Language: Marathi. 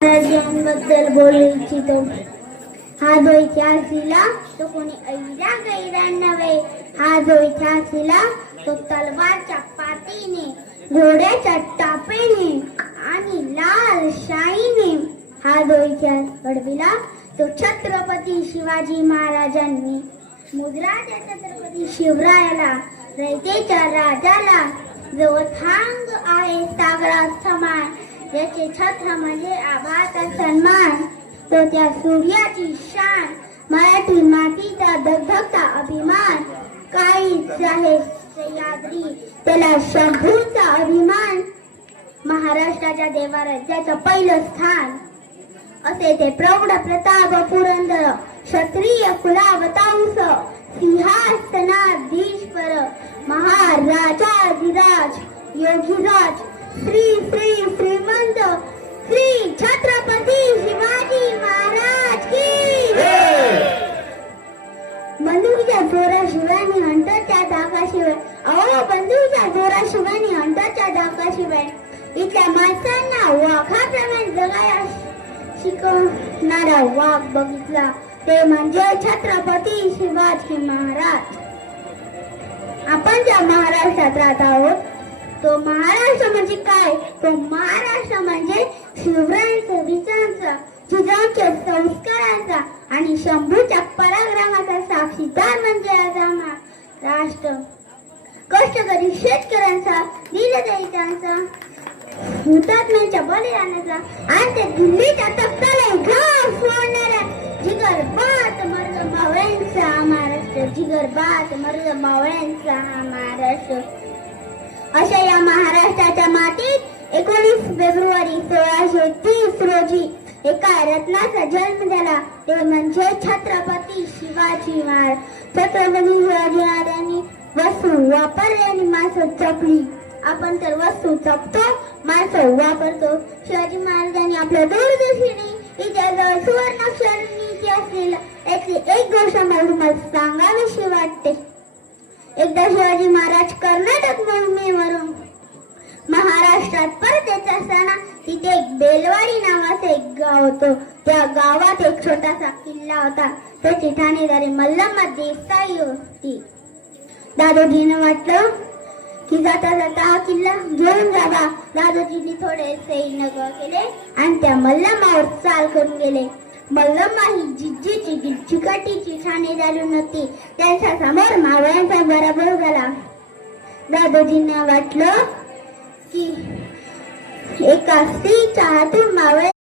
महाराजांबद्दल बोलू इच्छितो. हा जो इतिहास लिहिला तो कोणी ऐरा गैरा नव्हे. हा जो इतिहास लिहिला तो तलवारच्या पातीने, घोड्याच्या टापेने आणि लाल शाईने हा जो इतिहास घडविला तो छत्रपती शिवाजी महाराजांनी. मुद्राच्या छत्रपती शिवरायाला, रयतेच्या राजाला जो थांग आहे सागरा समान, याचे छत्र म्हणजे आबाचा सन्मान. तो त्या सूर्याची शान, मराठी मातीचा धगधगता अभिमान. काहीच आहे सह्याद्री त्याला शंभूचा अभिमान. महाराष्ट्राच्या देवाराज्याचं पहिलं स्थान असे ते प्रौढ प्रताप पुरंदर. क्षत्रिय कुलावतांस सिंहासनाधीश्वर, महाराजाधिराज योगीराज श्री श्री श्रीमंत श्री छत्रपती शिवाजी महाराज की. बंदुकीच्या जोराशिवाय आणि अंतरच्या धाकाशिवाय, अहो बंदुकीच्या जोराशिवाय आणि अंतरच्या धाकाशिवाय इथल्या माणसांना वाघाप्रमाणे जगायला शिकवणारा वाघ बघितला ते म्हणजे छत्रपती शिवाजी महाराज. आपण ज्या महाराष्ट्रात राहत आहोत तो महाराष्ट्र म्हणजे काय? तो महाराष्ट्र म्हणजे शिवरायांचा विचारांचा, जिजाऊंच्या संस्कारांचा आणि शंभूच्या पराक्रमाचा साक्षीदार म्हणजे आज महाराष्ट्र. कष्टकरी शेतकऱ्यांचा, दीनदलितांचा, हुतात्म्यांच्या बलिदानाचा आणि ते दिल्लीच्या तख्ताला घाम फोडणाऱ्या जिगरबाज मर्द मावळ्यांचा हा महाराष्ट्र. जिगरबाज मर्द मावळ्यांचा हा महाराष्ट्र. अशा या महाराष्ट्राच्या मातीत 19 फेब्रुवारी 1630 रोजी एका रत्नाचा जन्म झाला ते म्हणजे छत्रपती शिवाजी महाराज. छत्रपती शिवाजी महाराजांनी वस्तू वापरली आणि माणसं जपली. आपण तर वस्तू जपतो, माणसं वापरतो. शिवाजी महाराजांनी आपल्या दूरदर्शनी इतिहासावर सुवर्णाक्षरांनी इतिहास लिहिला. यातली एक गोष्ट मला तुम्हाला सांगावीशी वाटते. एकदा शिवाजी महाराज कर्नाटक मोहिमेवरून महाराष्ट्रात परत येत असताना तिथे एक बेलवाडी नावाचं एक गाव होतं. त्या गावात एक छोटासा किल्ला होता. त्याची ठाणेदारी मल्लम्मा देसाई होती. दादोजीने वाटलं की जाता जाता हा किल्ला घेऊन जावा. दादोजींनी थोडे सैन्य केले आणि त्या मल्लम्मावर चाल करून गेले. मल्लम्मा ही जिज्जीची चिकाटीची ठाणेदारी नव्हती. त्यांच्या समोर मावळ्यांचा पराभव झाला. दादोजींना वाटलं की एका स्त्रीच्या हातून मावळे